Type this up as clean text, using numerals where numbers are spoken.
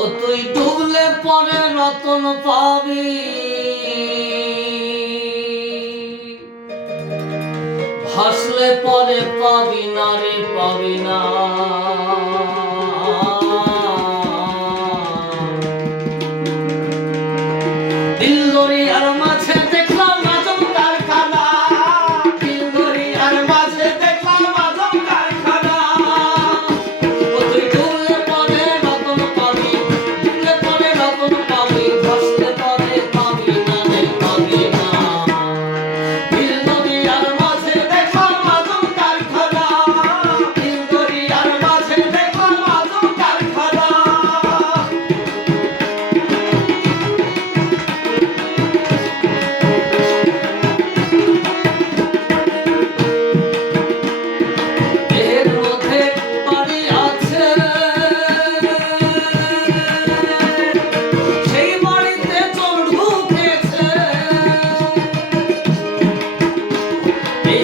ও তুই ডুবলে পরে রতন পাবি, ভাসলে পরে পাবি না রে পাবি না। দিলদরিয়ার মাঝে দেখলাম আজব কারখানা, দিলদরিয়ার মাঝে দেখলাম আজব কারখানা। ও তুই ডুবলে পরে রতন পাবি, ডুবলে পরে রতন পাবি, ভাসলে পরে পাবি না রে পাবি না। দিলদরিয়ার মাঝে দেখলাম আজব কারখানা, দিলদরিয়ার মাঝে দেখলাম আজব কারখানা। এর মধ্যে বাড়ি আছে, সেই বাড়িতে চোর ঢুকেছে। এই